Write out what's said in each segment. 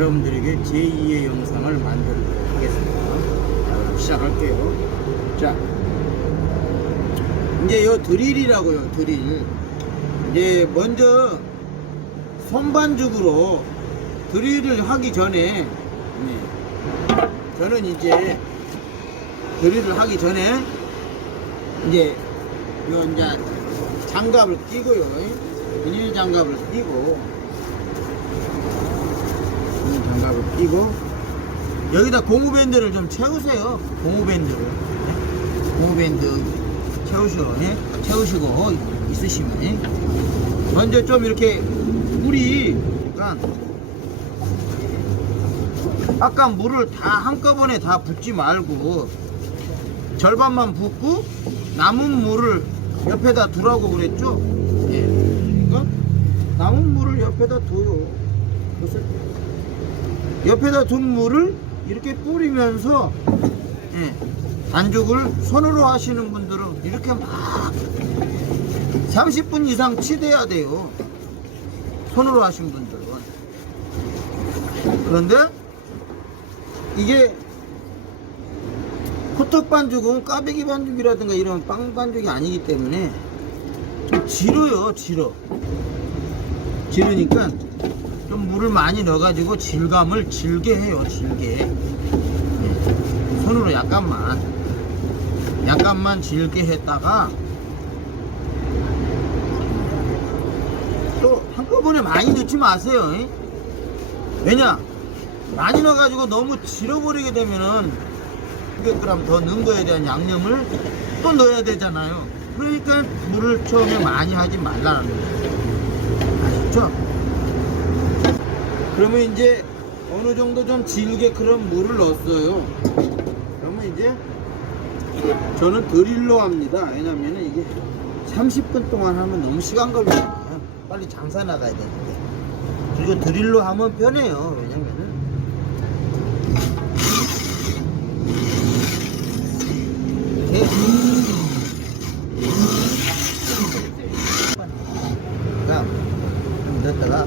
여러분들에게 제2의 영상을 만들도록 하겠습니다. 자, 그럼 시작할게요. 자, 이제 요 드릴이라고요. 드릴. 이제 먼저 손반죽으로 드릴을 하기 전에, 저는 이제 드릴을 하기 전에 이제 장갑을 끼고요. 비닐 장갑을 끼고, 장갑을 끼고, 여기다 고무밴드를 좀 채우세요. 고무밴드 채우시고 있으시면, 먼저 좀 이렇게 물이, 아까 물을 다 한꺼번에 다 붓지 말고 절반만 붓고 남은 물을 옆에다 두라고 그랬죠? 예. 그러니까 남은 물을 옆에다 둬요. 그래서 옆에다 둔 물을 이렇게 뿌리면서, 반죽을 손으로 하시는 분들은 이렇게 막 30분 이상 치대야 돼요. 손으로 하신 분들은. 그런데 이게 호떡 반죽은 꽈배기 반죽이라든가 이런 빵 반죽이 아니기 때문에 좀 지러요. 지르니까 좀 물을 많이 넣어가지고 질감을 질게 해요. 손으로 약간만 질게 했다가 또 한꺼번에 많이 넣지 마세요. 왜냐, 많이 넣어가지고 너무 질어버리게 되면은 100g 더 넣은 거에 대한 양념을 또 넣어야 되잖아요. 그러니까 물을 처음에 많이 하지 말라는 거예요. 아셨죠? 그러면 이제 어느 정도 좀 질게 그런 물을 넣었어요. 그러면 이제 저는 드릴로 합니다. 왜냐면은 이게 30분 동안 하면 너무 시간 걸리잖아요. 빨리 장사 나가야 되는데. 그리고 드릴로 하면 편해요. 왜냐면은 좀 넣었다가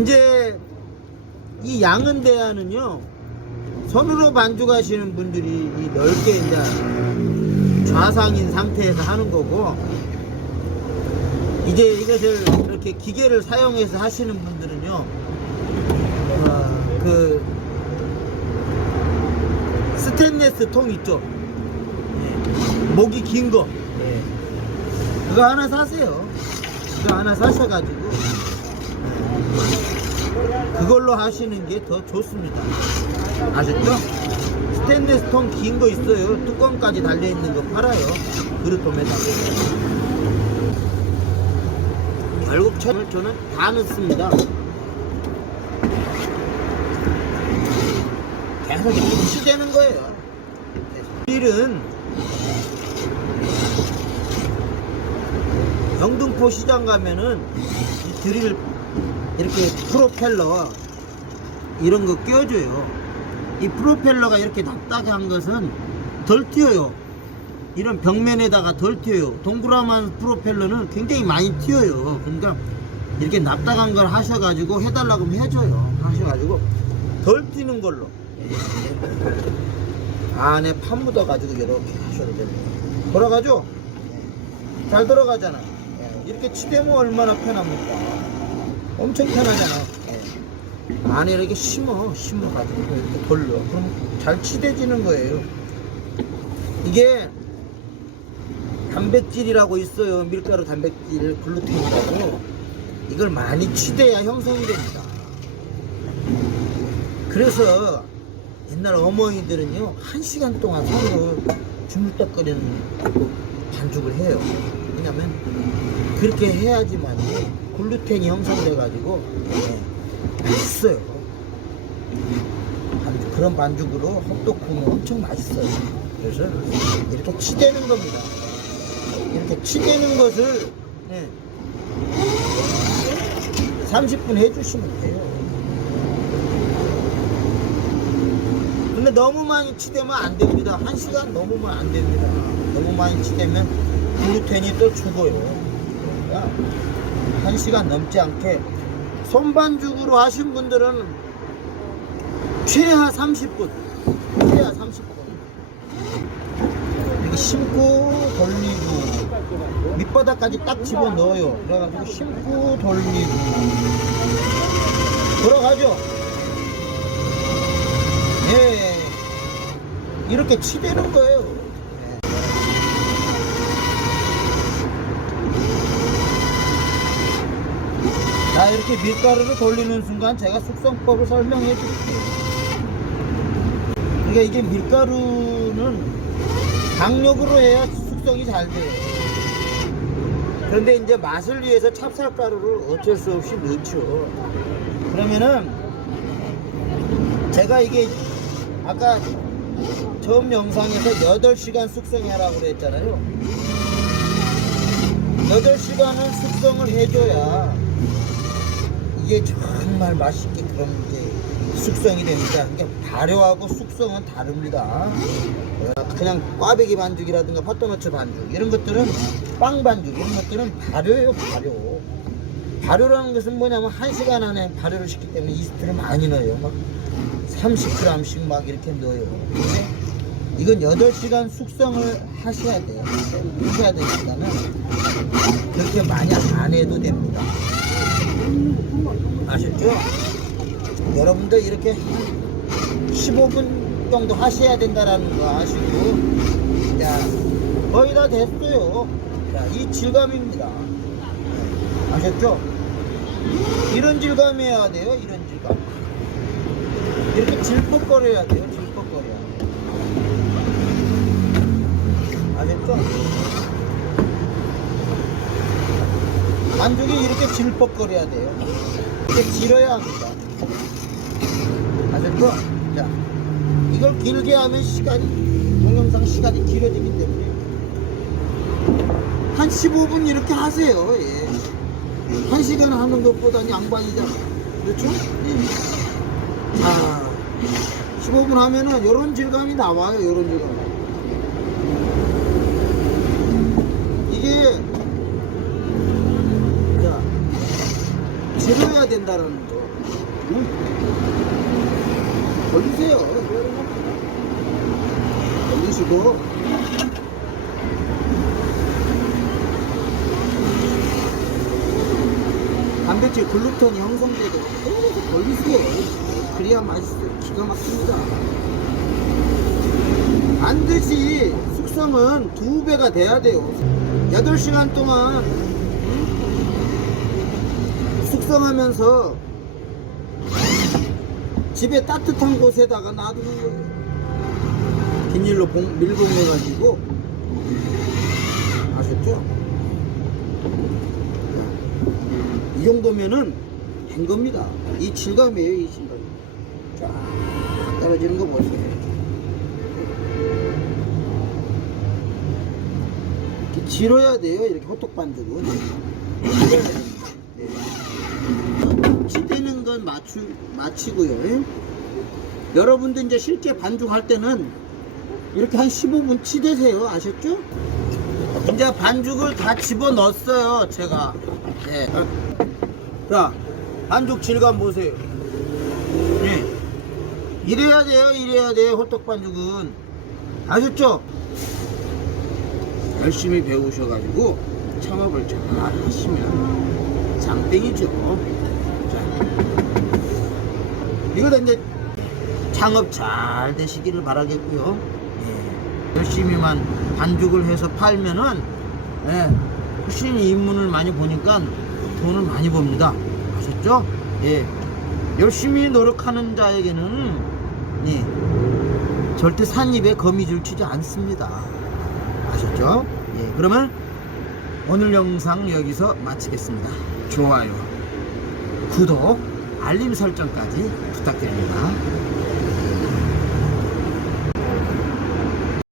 이제 이 양은 대야는요, 손으로 반죽하시는 분들이 이 넓게 이제 좌상인 상태에서 하는 거고, 이제 이것을 이렇게 기계를 사용해서 하시는 분들은요, 그 스테인리스 통 있죠? 목이 긴 거, 그거 하나 사세요. 그거 하나 사셔가지고 그걸로 하시는 게 더 좋습니다. 아셨죠? 스테인리스 통 긴 거 있어요. 뚜껑까지 달려있는 거 팔아요. 그릇돔에다. 결국 저는 다 넣습니다. 계속 이렇게 치대는 거예요. 드릴은 영등포 시장 가면은 이 드릴 이렇게 프로펠러 이런 거 끼워줘요. 이 프로펠러가 이렇게 납작한 것은 덜 튀어요. 이런 벽면에다가 덜 튀어요. 동그라만 프로펠러는 굉장히 많이 튀어요. 그러니까 이렇게 납작한 걸 하셔가지고 해달라고 하면 해줘요. 하셔가지고 덜 튀는 걸로 안에 판 묻어가지고 이렇게 하셔도 됩니다. 돌아가죠? 잘 돌아가잖아. 이렇게 치대면 얼마나 편합니까? 엄청 편하잖아. 안에 이렇게 심어가지고 이렇게 돌려. 그럼 잘 치대지는 거예요. 이게 단백질이라고 있어요. 밀가루 단백질, 글루텐이라고. 이걸 많이 치대야 형성이 됩니다. 그래서 옛날 어머니들은요, 1시간 동안 손으로 주물떡거리는 반죽을 해요. 왜냐면 그렇게 해야지만 글루텐이 형성돼가지고 맛있어요. 그런 반죽으로 호떡 구우면 엄청 맛있어요. 그래서 이렇게 치대는 겁니다. 이렇게 치대는 것을 30분 해주시면 돼요. 근데 너무 많이 치대면 안 됩니다. 1시간 넘으면 안 됩니다. 너무 많이 치대면 글루텐이 또 죽어요. 그러니까 1시간 넘지 않게, 손반죽으로 하신 분들은 최하 30분, 최하 30분 이렇게 심고 돌리고 밑바닥까지 딱 집어넣어요. 그래가지고 심고 돌리고 들어가죠. 예, 이렇게 치대는 거예요. 자, 이렇게 밀가루를 돌리는 순간 제가 숙성법을 설명해 드릴게요. 그러니까 이게 밀가루는 강력으로 해야 숙성이 잘 돼요. 그런데 이제 맛을 위해서 찹쌀가루를 어쩔 수 없이 넣죠. 그러면은 제가 이게 아까 처음 영상에서 8시간 숙성하라고 그랬잖아요. 8시간을 숙성을 해줘야 이게 정말 맛있게 그런 게 숙성이 됩니다. 그러니까 발효하고 숙성은 다릅니다. 그냥 꽈배기 반죽이라든가 팥도너츠 반죽 이런 것들은, 빵 반죽 이런 것들은 발효예요. 발효. 발효라는 것은 뭐냐면 1시간 안에 발효를 시키기 때문에 이스트를 많이 넣어요. 막 30g씩 막 이렇게 넣어요. 근데 이건 8시간 숙성을 하셔야 돼요. 하셔야 되니까는 그렇게 많이 안 해도 됩니다. 아셨죠? 여러분들 이렇게 15분 정도 하셔야 된다라는 거 아시고, 자, 거의 다 됐어요. 자, 이 질감입니다. 아셨죠? 이런 질감이어야 돼요. 이런 질감. 이렇게 질퍽거려야 돼요. 질퍽거려야 돼요. 아셨죠? 반죽이 이렇게 질퍽거려야 돼요. 이렇게 질어야 합니다. 아셨죠? 자, 이걸 길게 하면 동영상 시간이 길어지기 때문에 한 15분 이렇게 하세요. 예. 1시간 하는 것보다는 양반이잖아. 그렇죠? 예. 자, 15분 하면은 요런 질감이 나와요. 요런 질감. 이게 질어야 된다는 거. 걸리세요. 걸리시고. 단백질 글루텐이 형성되도록 계속 걸리세요. 그래야 맛있어요. 기가 막힙니다. 반드시 숙성은 2배가 돼야 돼요. 8시간 동안 숙성하면서 집에 따뜻한 곳에다가 놔두는 거예요. 비닐로 밀봉해가지고. 아셨죠? 이 정도면은 된 겁니다. 이 질감이에요. 이 질감. 쫙 떨어지는 거 보세요. 이렇게 질어야 돼요. 이렇게 호떡 반죽은. 치대는 건 마치고요. 여러분들 이제 실제 반죽할 때는 이렇게 한 15분 치대세요. 아셨죠? 이제 반죽을 다 집어 넣었어요. 제가. 네. 자, 반죽 질감 보세요. 네. 이래야 돼요. 이래야 돼요. 호떡 반죽은. 아셨죠? 열심히 배우셔가지고 창업을 잘 하시면 장땡이죠. 자, 이거 이제 창업 잘 되시기를 바라겠고요. 예, 열심히만 반죽을 해서 팔면은, 예, 훨씬 입문을 많이 보니까 돈을 많이 법니다. 아셨죠? 예, 열심히 노력하는 자에게는, 예, 절대 산입에 거미줄 치지 않습니다. 아셨죠? 예, 그러면 오늘 영상 여기서 마치겠습니다. 좋아요, 구독, 알림 설정까지 부탁드립니다.